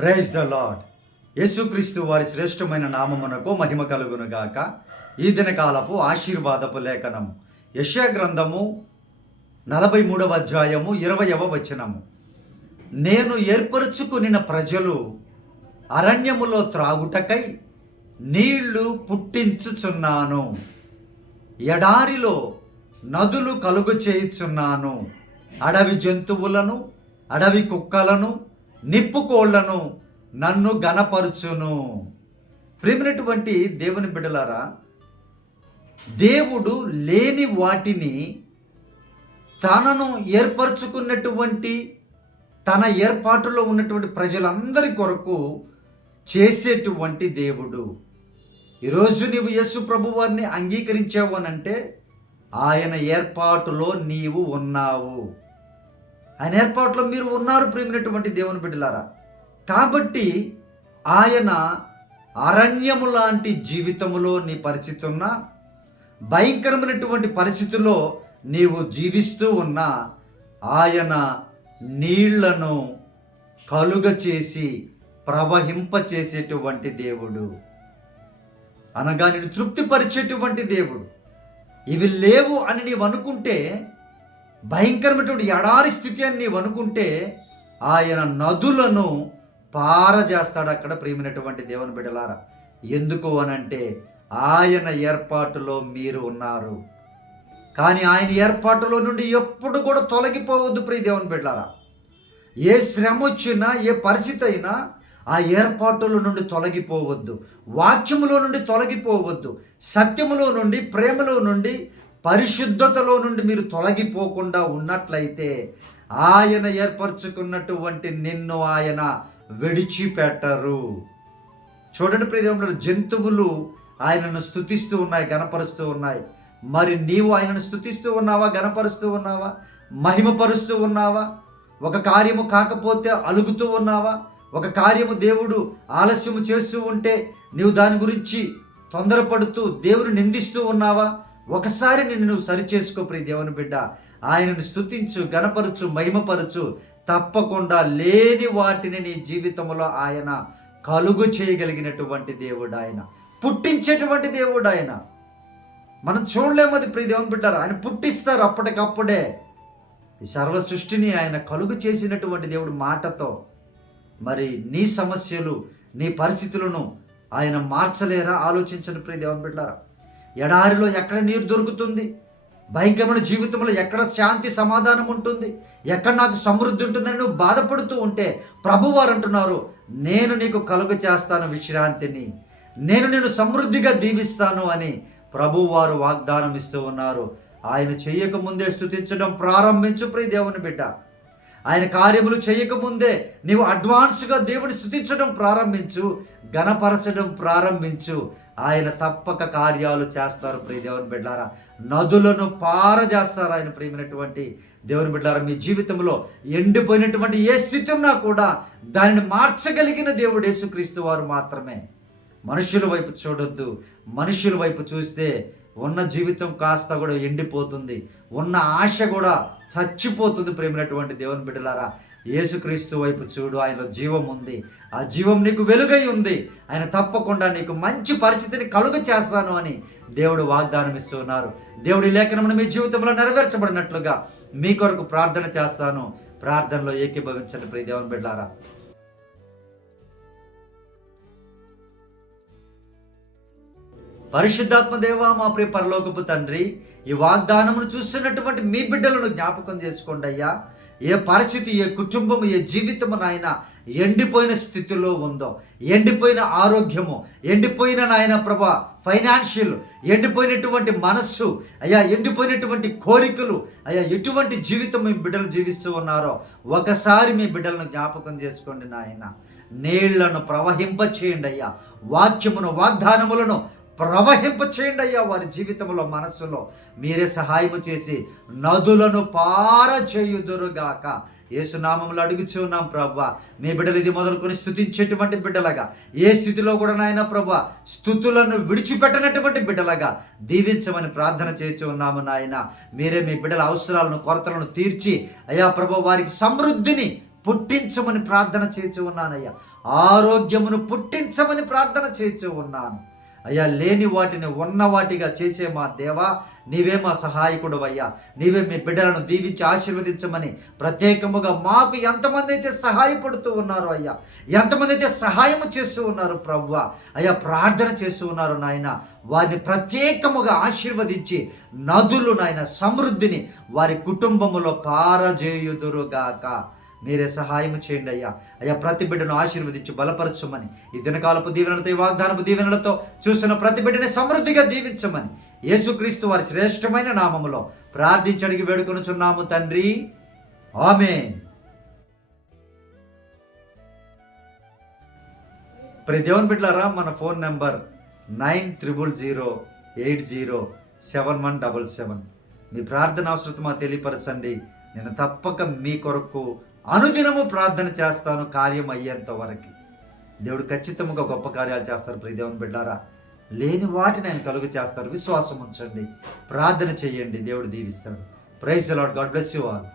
Praise the lord. యేసుక్రీస్తు వారి శ్రేష్టమైన నామమునకు మహిమ కలుగునుగాక. ఈ దినకాలపు ఆశీర్వాదపు లేఖనము యెషయా గ్రంథము 43వ అధ్యాయము 20వ వచనము. నేను ఏర్పరచుకునిన ప్రజలు అరణ్యములో త్రాగుటకై నీళ్లు పుట్టించుచున్నాను, ఎడారిలో నదులు కలుగు చేయుచున్నాను, అడవి జంతువులను అడవి కుక్కలను నిప్పుకోళ్లను నన్ను గణపరుచును. ప్రియమైనటువంటి దేవుని బిడ్డలారా, దేవుడు లేని వాటిని తనను ఏర్పరచుకున్నటువంటి తన ఏర్పాటులో ఉన్నటువంటి ప్రజలందరి కొరకు చేసేటువంటి దేవుడు. ఈరోజు నీవు యేసు ప్రభు వారిని అంగీకరించావు అనంటే ఆయన ఏర్పాటులో నీవు ఉన్నావు. ఆయన ఏర్పాటులో మీరు ఉన్నారు ప్రియమైనటువంటి దేవుని బిడ్డలారా. కాబట్టి ఆయన అరణ్యము లాంటి జీవితములో నీ పరిస్థితి ఉన్నా, భయంకరమైనటువంటి పరిస్థితుల్లో నీవు జీవిస్తూ ఉన్నా, ఆయన నీళ్లను కలుగ చేసి ప్రవహింపచేసేటువంటి దేవుడు, అనగా నేను తృప్తిపరిచేటువంటి దేవుడు. ఇవి లేవు అని నీవు అనుకుంటే, భయంకరమైనటువంటి ఎడారి స్థితి అని నీవు అనుకుంటే, ఆయన నదులను పారజేస్తాడు అక్కడ. ప్రియమైనటువంటి దేవుని బిడ్డలారా, ఎందుకు అనంటే ఆయన ఏర్పాటులో మీరు ఉన్నారు. కానీ ఆయన ఏర్పాటులో నుండి ఎప్పుడు కూడా తొలగిపోవద్దు ప్రియ దేవుని బిడ్డలారా. ఏ శ్రమ వచ్చినా, ఏ పరిస్థితి అయినా ఆ ఏర్పాటుల నుండి తొలగిపోవద్దు, వాక్యములో నుండి తొలగిపోవద్దు, సత్యములో నుండి, ప్రేమలో నుండి, పరిశుద్ధతలో నుండి మీరు తొలగిపోకుండా ఉన్నట్లయితే ఆయన ఏర్పరచుకున్నటువంటి నిన్ను ఆయన విడిచిపెట్టరు. చూడండి ప్రియదేవుడు, జంతువులు ఆయనను స్తుతిస్తూ ఉన్నాయి, గణపరుస్తూ ఉన్నాయి. మరి నీవు ఆయనను స్తుతిస్తూ ఉన్నావా, గణపరుస్తూ ఉన్నావా, మహిమపరుస్తూ ఉన్నావా? ఒక కార్యము కాకపోతే అలుగుతూ ఉన్నావా? ఒక కార్యము దేవుడు ఆలస్యము చేస్తూ ఉంటే నీవు దాని గురించి తొందరపడుతూ దేవుని నిందిస్తూ ఉన్నావా? ఒకసారి నిన్ను నువ్వు సరిచేసుకో ప్రియ దేవుని బిడ్డ. ఆయనను స్తుతించు, గణపరచు, మహిమపరచు. తప్పకుండా లేని వాటిని నీ జీవితంలో ఆయన కలుగు చేయగలిగినటువంటి దేవుడు, ఆయన పుట్టించేటువంటి దేవుడు. ఆయన మనం చూడలేము అది ప్రియ దేవుని బిడ్డ. ఆయన పుట్టిస్తారు అప్పటికప్పుడే. ఈ సర్వ సృష్టిని ఆయన కలుగు చేసినటువంటి దేవుడు మాటతో. మరి నీ సమస్యలు, నీ పరిస్థితులను ఆయన మార్చలేరా? ఆలోచించండి ప్రియ దేవుని బిడ్డలారా. ఎడారిలో ఎక్కడ నీరు దొరుకుతుంది? భయంకరమైన జీవితంలో ఎక్కడ శాంతి సమాధానం ఉంటుంది? ఎక్కడ నాకు సమృద్ధి ఉంటుందని నువ్వు బాధపడుతూ ఉంటే ప్రభువారు అంటున్నారు, నేను నీకు కలుగ చేస్తాను విశ్రాంతిని, నేను నిన్ను సమృద్ధిగా దీవిస్తాను అని ప్రభువారు వాగ్దానం ఇస్తూ ఉన్నారు. ఆయన చేయకముందే స్తుతించడం ప్రారంభించు ప్రియ దేవుని బిడ్డ. ఆయన కార్యములు చేయకముందే నీవు అడ్వాన్స్గా దేవుని స్తుతించడం ప్రారంభించు, గణపరచడం ప్రారంభించు. ఆయన తప్పక కార్యాలు చేస్తారు ప్రియ దేవుని బిడ్డారా. నదులను పారజేస్తారు ఆయన. ప్రియమైనటువంటి దేవుని బిడ్డారా, మీ జీవితంలో ఎండిపోయినటువంటి ఏ స్థితి ఉన్నా కూడా దానిని మార్చగలిగిన దేవుడు యేసుక్రీస్తు వారు మాత్రమే. మనుషుల వైపు చూడొద్దు. మనుషుల వైపు చూస్తే ఉన్న జీవితం కాస్త కూడా ఎండిపోతుంది, ఉన్న ఆశ కూడా చచ్చిపోతుంది. ప్రేమైనటువంటి దేవుని బిడ్డలారా, యేసుక్రీస్తు వైపు చూడు. ఆయనలో జీవం ఉంది, ఆ జీవం నీకు వెలుగై ఉంది. ఆయన తప్పకుండా నీకు మంచి పరిస్థితిని కలుగ చేస్తాను అని దేవుడు వాగ్దానం ఇస్తున్నారు. దేవుడి లేఖనమును మీ జీవితంలో నెరవేర్చబడినట్లుగా మీ కొరకు ప్రార్థన చేస్తాను. ప్రార్థనలో ఏకీభవించండి ప్రియ దేవుని బిడ్డలారా. పరిశుద్ధాత్మ దేవా, మా ప్రియ పరలోకపు తండ్రి, ఈ వాగ్దానమును చూస్తున్నటువంటి మీ బిడ్డలను జ్ఞాపకం చేసుకోండి అయ్యా. ఏ పరిస్థితి, ఏ కుటుంబము, ఏ జీవితము నాయన ఎండిపోయిన స్థితిలో ఉందో, ఎండిపోయిన ఆరోగ్యము, ఎండిపోయిన నాయన ప్రభా ఫైనాన్షియల్, ఎండిపోయినటువంటి మనస్సు అయ్యా, ఎండిపోయినటువంటి కోరికలు అయ్యా, ఎటువంటి జీవితం మీ బిడ్డలు జీవిస్తూ ఉన్నారో ఒకసారి మీ బిడ్డలను జ్ఞాపకం చేసుకోండి నాయన. నీళ్లను ప్రవహింప చేయండి అయ్యా, వాక్యమును, వాగ్దానములను ప్రవహింప చేయండి అయ్యా. వారి జీవితంలో, మనస్సులో మీరే సహాయము చేసి నదులను పారచేయుదురుగాక. యేసునామములో అడుగుచూ ఉన్నాం ప్రభువా. మీ బిడ్డలు ఇది మొదలుకొని స్తుతించేటువంటి బిడ్డలుగా, ఏ స్థితిలో కూడా నాయన ప్రభువా స్తుతులను విడిచిపెట్టనటువంటి బిడ్డలుగా దీవించమని ప్రార్థన చేస్తూ ఉన్నాము నాయన. మీరే మీ బిడ్డల అవసరాలను, కొరతలను తీర్చి అయ్యా ప్రభు వారికి సమృద్ధిని పుట్టించమని ప్రార్థన చేస్తూ ఉన్నానయ్యా. ఆరోగ్యమును పుట్టించమని ప్రార్థన చేస్తూ ఉన్నాను. అయ్యా, లేని వాటిని ఉన్న వాటిగా చేసే మా దేవా, నీవే మా సహాయకుడు అయ్యా. నీవే మీ బిడ్డలను దీవించి ఆశీర్వదించమని ప్రత్యేకముగా మాకు ఎంతమంది అయితే సహాయపడుతూ ఉన్నారో అయ్యా, ఎంతమంది అయితే సహాయం చేస్తూ ఉన్నారు ప్రభువా, అయ్యా ప్రార్థన చేస్తూ ఉన్నారు నాయన, వారిని ప్రత్యేకముగా ఆశీర్వదించి నదులు నాయన సమృద్ధిని వారి కుటుంబములో పారజేయుదురుగాక. మీరే సహాయం చేయండి అయ్యా. అయ్యా, ప్రతి బిడ్డను ఆశీర్వదించి బలపరచమని, ఈ దినకాలపు దీవెనలతో, ఈ వాగ్దానపు దీవెనలతో చూసిన ప్రతి బిడ్డని సమృద్ధిగా దీవించమని యేసుక్రీస్తు వారి శ్రేష్టమైన నామములో ప్రార్థించి అడిగి వేడుకొనుచున్నాము తండ్రి, ఆమేన్. ప్రియ దేవుని బిడ్డలారా, మన ఫోన్ నెంబర్ 9000807177. మీ ప్రార్థన అవసరం మాకు తెలియపరచండి. నేను తప్పక మీ కొరకు అనుదినము ప్రార్థన చేస్తాను, కార్యం అయ్యేంత వరకు. దేవుడు ఖచ్చితంగా గొప్ప కార్యాలు చేస్తారు. ప్రియ దేవుని బిడ్డారా, లేని వాటిని ఆయన కలుగు చేస్తారు. విశ్వాసం ఉంచండి, ప్రార్థన చేయండి, దేవుడు దీవిస్తాడు. Praise the lord. God bless you all.